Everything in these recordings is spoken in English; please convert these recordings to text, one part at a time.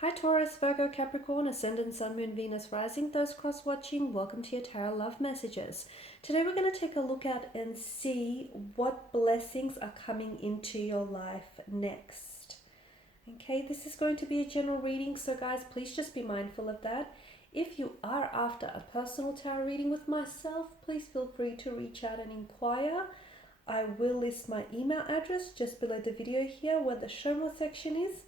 Hi Taurus, Virgo, Capricorn, Ascendant, Sun, Moon, Venus, Rising, those cross-watching, welcome to your Tarot Love Messages. Today we're going to take a look at and see what blessings are coming into your life next. Okay, this is going to be a general reading, so guys, please just be mindful of that. If you are after a personal tarot reading with myself, please feel free to reach out and inquire. I will list my email address just below the video here where the show more section is,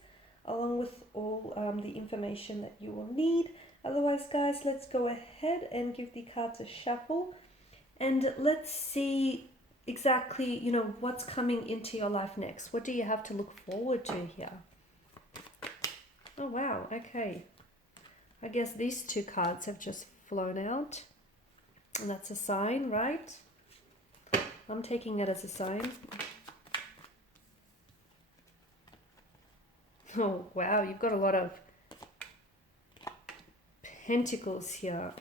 along with all the information that you will need. Otherwise, guys, let's go ahead and give the cards a shuffle and let's see exactly, what's coming into your life next. What do you have to look forward to here? Oh, wow. Okay. I guess these two cards have just flown out, and that's a sign, right? I'm taking it as a sign. Oh, wow, you've got a lot of pentacles here.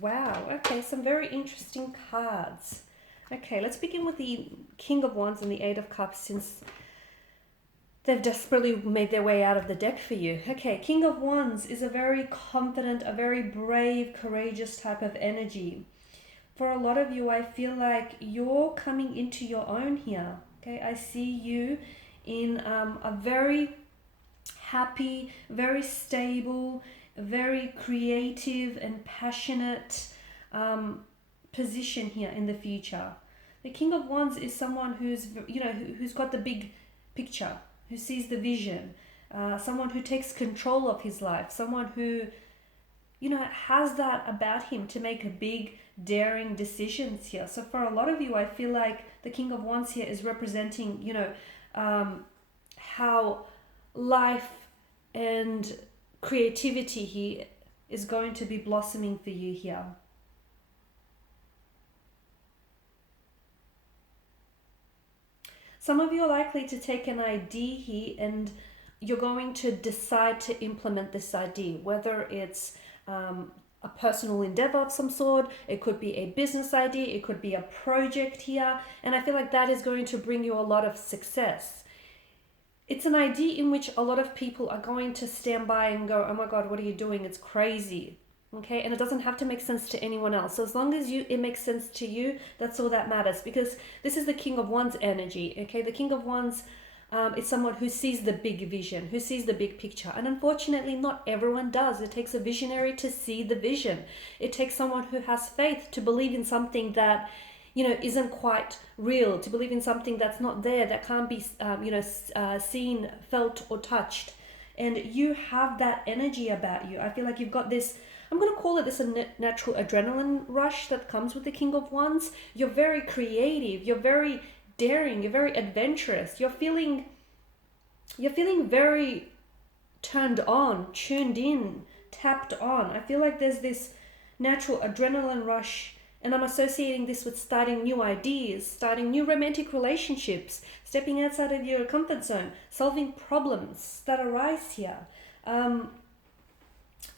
Wow, okay, some very interesting cards. Okay, let's begin with the King of Wands and the Eight of Cups, since they've desperately made their way out of the deck for you. Okay, King of Wands is a very confident, a very brave, courageous type of energy. For a lot of you, I feel like you're coming into your own here. Okay, I see you in a very happy, very stable, very creative and passionate position here in the future. The King of Wands is someone who's got the big picture, who sees the vision, someone who takes control of his life, someone who has that about him to make big, daring decisions here. So for a lot of you, I feel like the King of Wands here is representing, how life and creativity here is going to be blossoming for you here. Some of you are likely to take an idea here and you're going to decide to implement this idea, whether it's a personal endeavor of some sort, it could be a business idea, it could be a project here, and I feel like that is going to bring you a lot of success. It's an idea in which a lot of people are going to stand by and go, oh my God, what are you doing? It's crazy. Okay, and it doesn't have to make sense to anyone else. So as long as it makes sense to you, that's all that matters, because this is the King of Wands energy. Okay, the King of Wands is someone who sees the big vision, who sees the big picture. And unfortunately, not everyone does. It takes a visionary to see the vision. It takes someone who has faith to believe in something that, isn't quite real, to believe in something that's not there, that can't be, seen, felt, or touched. And you have that energy about you. I feel like you've got this, I'm going to call it this a natural adrenaline rush that comes with the King of Wands. You're very creative. You're very daring. You're very adventurous. You're feeling very turned on, tuned in, tapped on. I feel like there's this natural adrenaline rush, and I'm associating this with starting new ideas, starting new romantic relationships, stepping outside of your comfort zone, solving problems that arise here.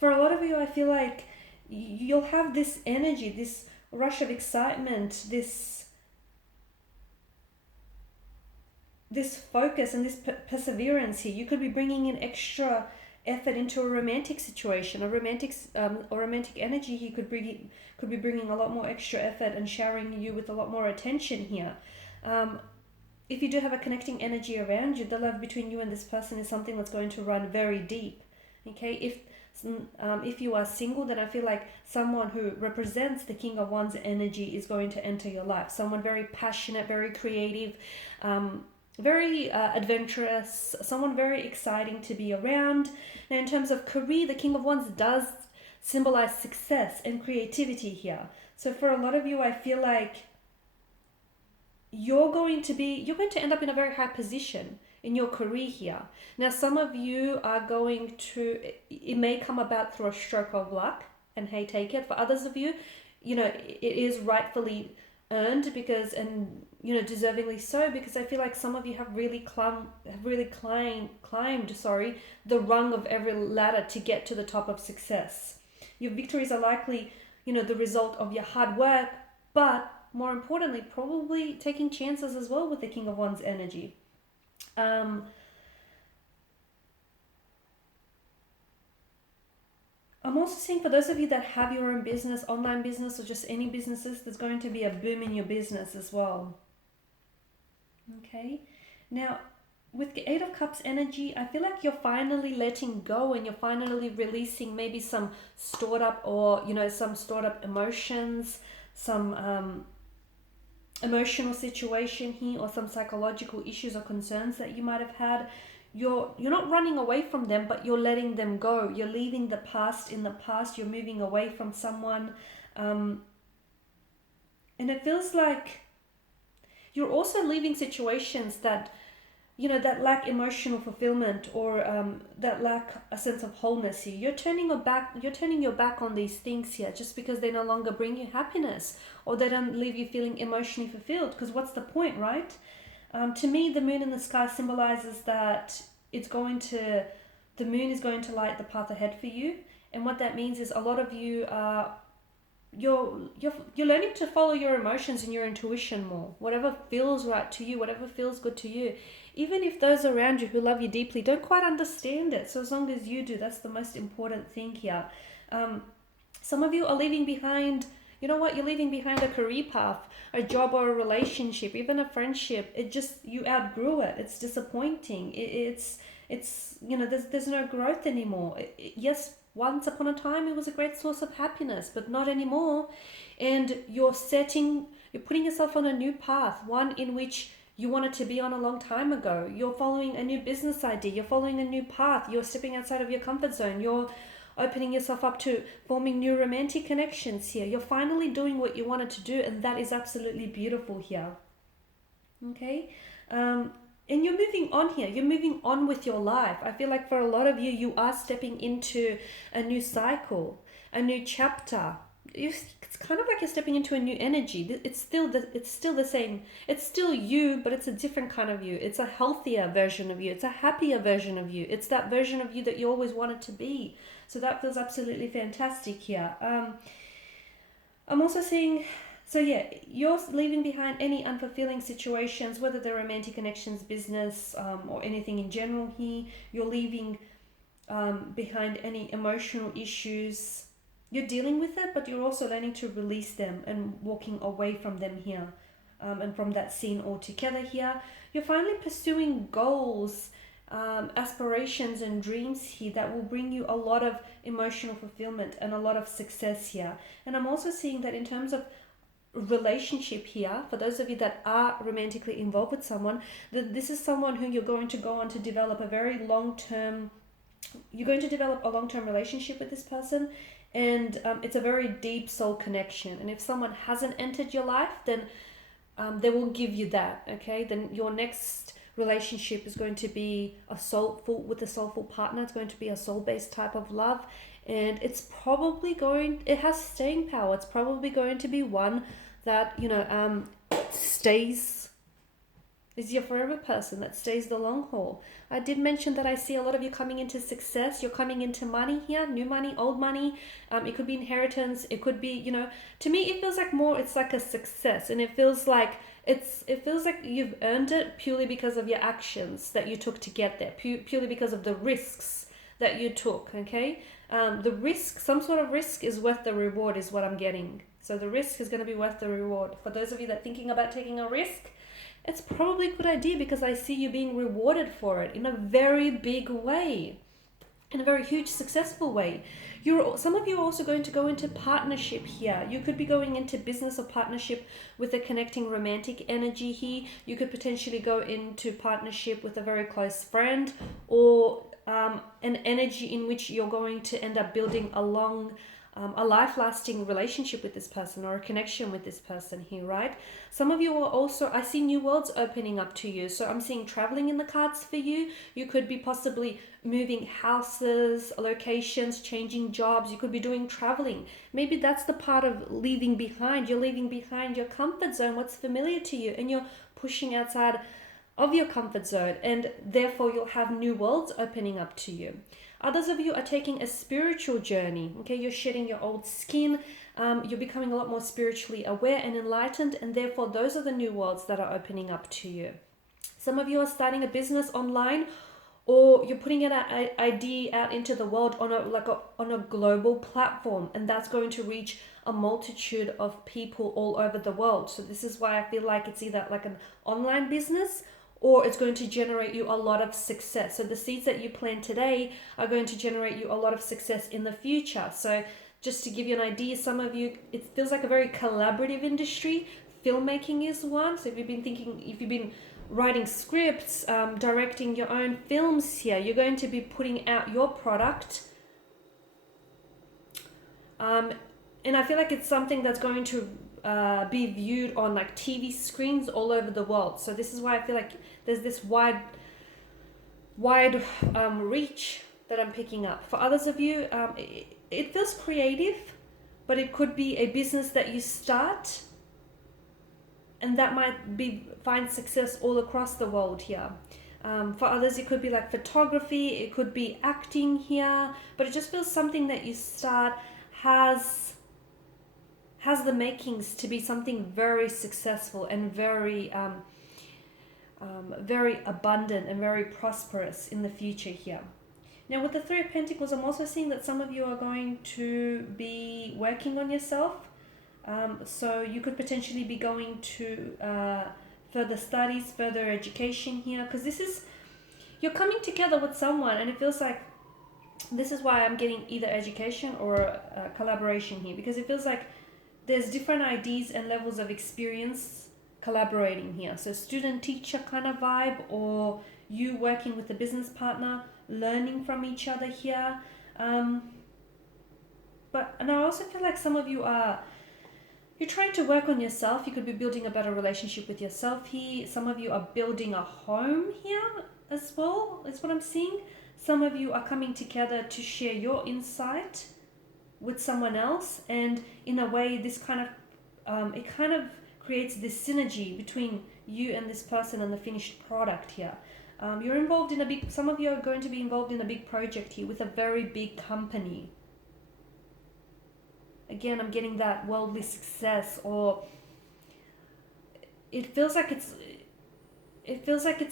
For a lot of you, I feel like you'll have this energy, this rush of excitement, this focus and this perseverance here. You could be bringing in extra effort into a romantic situation, a romantic energy. He could be bringing a lot more extra effort and showering you with a lot more attention here. If you do have a connecting energy around you, the love between you and this person is something that's going to run very deep. Okay, if you are single, then I feel like someone who represents the King of Wands energy is going to enter your life. Someone very passionate, very creative, very adventurous, someone very exciting to be around. Now, in terms of career, the King of Wands does symbolize success and creativity here. So for a lot of you, I feel like you're going to end up in a very high position in your career here. Now, some of you are it may come about through a stroke of luck, and hey, take it. For others of you, it is rightfully earned, because, and deservingly so, because I feel like some of you have really climbed the rung of every ladder to get to the top of success. Your victories are likely the result of your hard work, but more importantly, probably taking chances as well with the King of Wands energy. I'm also seeing for those of you that have your own business, online business, or just any businesses, there's going to be a boom in your business as well. Okay, now with the Eight of Cups energy, I feel like you're finally letting go and you're finally releasing maybe some stored up, or some stored up emotions, some emotional situation here, or some psychological issues or concerns that you might have had. You're not running away from them, but you're letting them go. You're leaving the past in the past. You're moving away from someone, and it feels like you're also leaving situations that that lack emotional fulfillment, or that lack a sense of wholeness here. You're turning your back on these things here just because they no longer bring you happiness, or they don't leave you feeling emotionally fulfilled, because what's the point, right? To me, the moon in the sky symbolizes that the moon is going to light the path ahead for you. And what that means is a lot of you are you're learning to follow your emotions and your intuition more. Whatever feels right to you, whatever feels good to you, even if those around you who love you deeply don't quite understand it. So as long as you do, that's the most important thing here. Some of you are leaving behind, you're leaving behind a career path, a job, or a relationship, even a friendship. You outgrew it. It's disappointing. It's there's no growth anymore. Yes, once upon a time it was a great source of happiness, but not anymore. And you're putting yourself on a new path, one in which you wanted to be on a long time ago. You're following a new business idea. You're following a new path. You're stepping outside of your comfort zone. You're opening yourself up to forming new romantic connections here. You're finally doing what you wanted to do, and that is absolutely beautiful here. Okay? And you're moving on here. You're moving on with your life. I feel like for a lot of you, you are stepping into a new cycle, a new chapter. It's kind of like you're stepping into a new energy. It's still the same. It's still you, but it's a different kind of you. It's a healthier version of you. It's a happier version of you. It's that version of you that you always wanted to be. So that feels absolutely fantastic here. I'm also seeing, so yeah, you're leaving behind any unfulfilling situations, whether they're romantic connections, business, or anything in general here. You're leaving behind any emotional issues. You're dealing with it, but you're also learning to release them and walking away from them here, and from that scene altogether here. You're finally pursuing goals, aspirations and dreams here that will bring you a lot of emotional fulfillment and a lot of success here. And I'm also seeing that in terms of relationship here, for those of you that are romantically involved with someone, that this is someone who you're going to go on to develop a long-term relationship with this person. And it's a very deep soul connection. And if someone hasn't entered your life, then they will give you that. Okay, then your next relationship is going to be a soulful partner. It's going to be a soul-based type of love, and it has staying power. It's probably going to be one that stays, is your forever person, that stays the long haul. I did mention that I see a lot of you coming into success. You're coming into money here, new money, old money. It could be inheritance. It could be, to me, it feels like it's like a success, and it feels like you've earned it purely because of your actions that you took to get there, purely because of the risks that you took. Okay, some sort of risk is worth the reward, is what I'm getting. So the risk is going to be worth the reward. For those of you that are thinking about taking a risk, it's probably a good idea, because I see you being rewarded for it in a very big way, in a very huge, successful way. Some of you are also going to go into partnership here. You could be going into business or partnership with a connecting romantic energy here. You could potentially go into partnership with a very close friend, or an energy in which you're going to end up building a life-lasting relationship with this person, or a connection with this person here, right? Some of you are also, I see new worlds opening up to you. So I'm seeing traveling in the cards for you. You could be possibly moving houses, locations, changing jobs. You could be doing traveling. Maybe that's the part of leaving behind. You're leaving behind your comfort zone, what's familiar to you, and you're pushing outside of your comfort zone, and therefore you'll have new worlds opening up to you. Others of you are taking a spiritual journey. Okay, you're shedding your old skin. You're becoming a lot more spiritually aware and enlightened, and therefore those are the new worlds that are opening up to you. Some of you are starting a business online, or you're putting an idea out into the world on a global platform, and that's going to reach a multitude of people all over the world. So this is why I feel like it's either like an online business, or it's going to generate you a lot of success. So the seeds that you plant today are going to generate you a lot of success in the future. So just to give you an idea, some of you, it feels like a very collaborative industry. Filmmaking is one. So if you've been writing scripts, directing your own films here, you're going to be putting out your product. And I feel like it's something that's going to be viewed on like TV screens all over the world. So this is why I feel like there's this wide reach that I'm picking up. For others of you, it feels creative, but it could be a business that you start, and that might find success all across the world here. For others, it could be like photography, it could be acting here, but it just feels something that you start has the makings to be something very successful and very abundant and very prosperous in the future here. Now with the Three of Pentacles, I'm also seeing that some of you are going to be working on yourself. So you could potentially be going to further studies, further education here, because you're coming together with someone, and it feels like this is why I'm getting either education or collaboration here, because it feels like there's different ideas and levels of experience collaborating here. So student-teacher kind of vibe, or you working with a business partner, learning from each other here. And I also feel like some of you you're trying to work on yourself. You could be building a better relationship with yourself here. Some of you are building a home here as well, is what I'm seeing. Some of you are coming together to share your insight with someone else, and in a way this kind of creates this synergy between you and this person and the finished product here. You're involved in some of you are going to be involved in a big project here with a very big company. Again, I'm getting that worldly success, or it feels like it's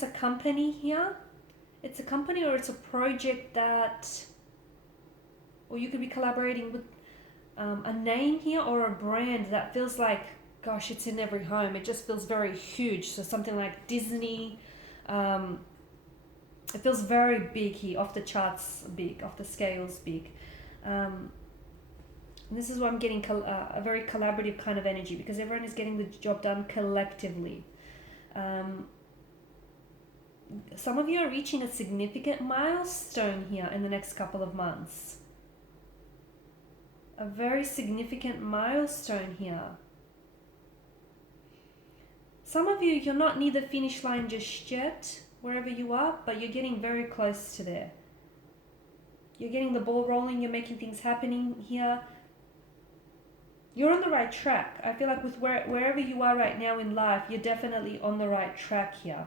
a company here. It's a company, or it's a project or you could be collaborating with a name here or a brand that feels like, gosh, it's in every home. It just feels very huge. So something like Disney. It feels very big here, off the charts big, off the scales big. And this is why I'm getting a very collaborative kind of energy, because everyone is getting the job done collectively. Some of you are reaching a significant milestone here in the next couple of months. A very significant milestone here. Some of you, you're not near the finish line just yet, wherever you are, but you're getting very close to there. You're getting the ball rolling, you're making things happening here. You're on the right track. I feel like with wherever you are right now in life, you're definitely on the right track here.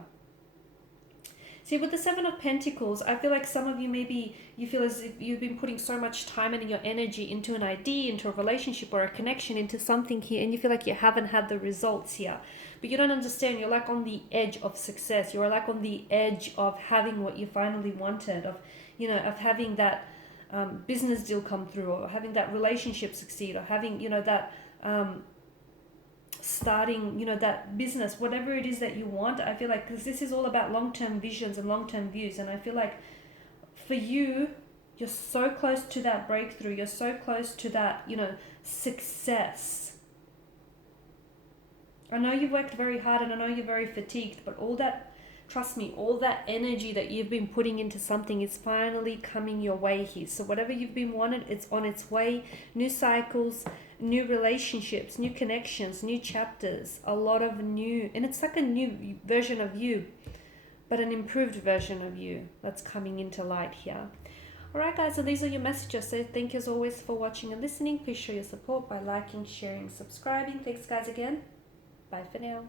See, with the Seven of Pentacles, I feel like some of you, maybe you feel as if you've been putting so much time and your energy into an idea, into a relationship or a connection, into something here, and you feel like you haven't had the results here. But you don't understand, you're like on the edge of success. You're like on the edge of having what you finally wanted, of having that business deal come through, or having that relationship succeed, or having, that starting, that business, whatever it is that you want. I feel like, because this is all about long-term visions and long-term views, and I feel like for you, you're so close to that breakthrough, you're so close to that, success. I know you've worked very hard, and I know you're very fatigued, but all that, trust me, all that energy that you've been putting into something is finally coming your way here. So whatever you've been wanted, it's on its way. New cycles, new relationships, new connections, new chapters, a lot of new, and it's like a new version of you, but an improved version of you that's coming into light here. Alright guys, so these are your messages. So thank you as always for watching and listening. Please show your support by liking, sharing, subscribing. Thanks guys again. Bye for now.